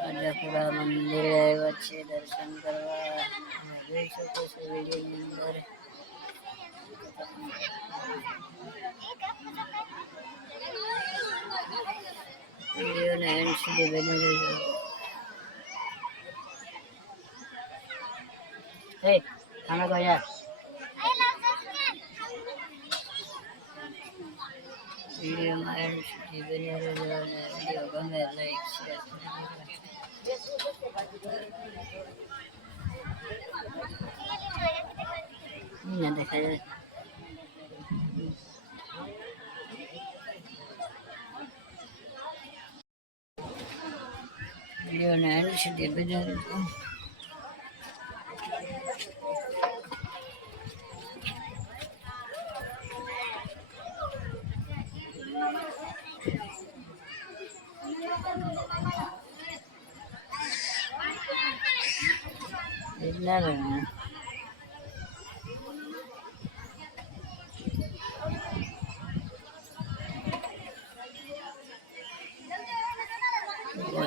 રાજાપુરા મંદિરે આવ્યા છે દર્શન કરવા. જોઈ શકો છો વિડીયોની અંદર. વિડીયોને એન્ડ સુધી બની રહેજો. હે ખાના તો યાર વિડીયોમાં એન્ડ સુધી બની રહેજો અને વિડીયો ગમે લાઈક શેર ના દેખાય. વિડીયોને એન્ડ સુધી બની રહેજો.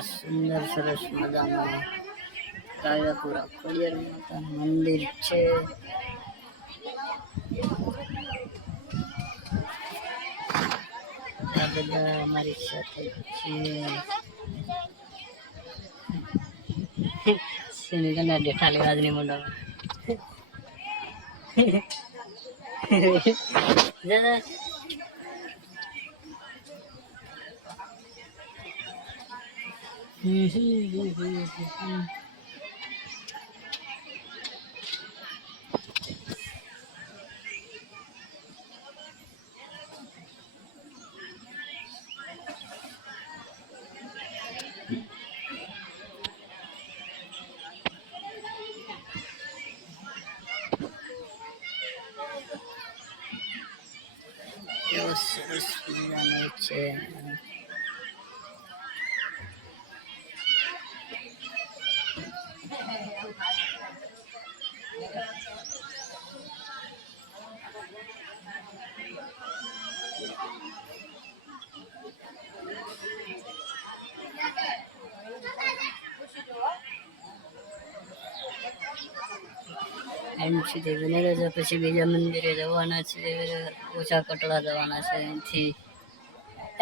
સુંદર સરસ મજાનું રાજાપુરા ખોડિયાર માતાનું મંદિર છે. આ બધા અમારી સાથે છે. સિંગના ડેઠા લેવા જ નહીં મંડળ. સરસ મજાનું છે. એન્ડ સુધી બની રહેજો. પછી બીજા મંદિરે જવાના છે. ઓછા કટડા જવાના છે અહીંથી.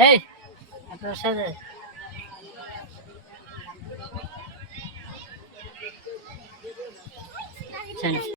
એ આ પ્રસાદ છે ને.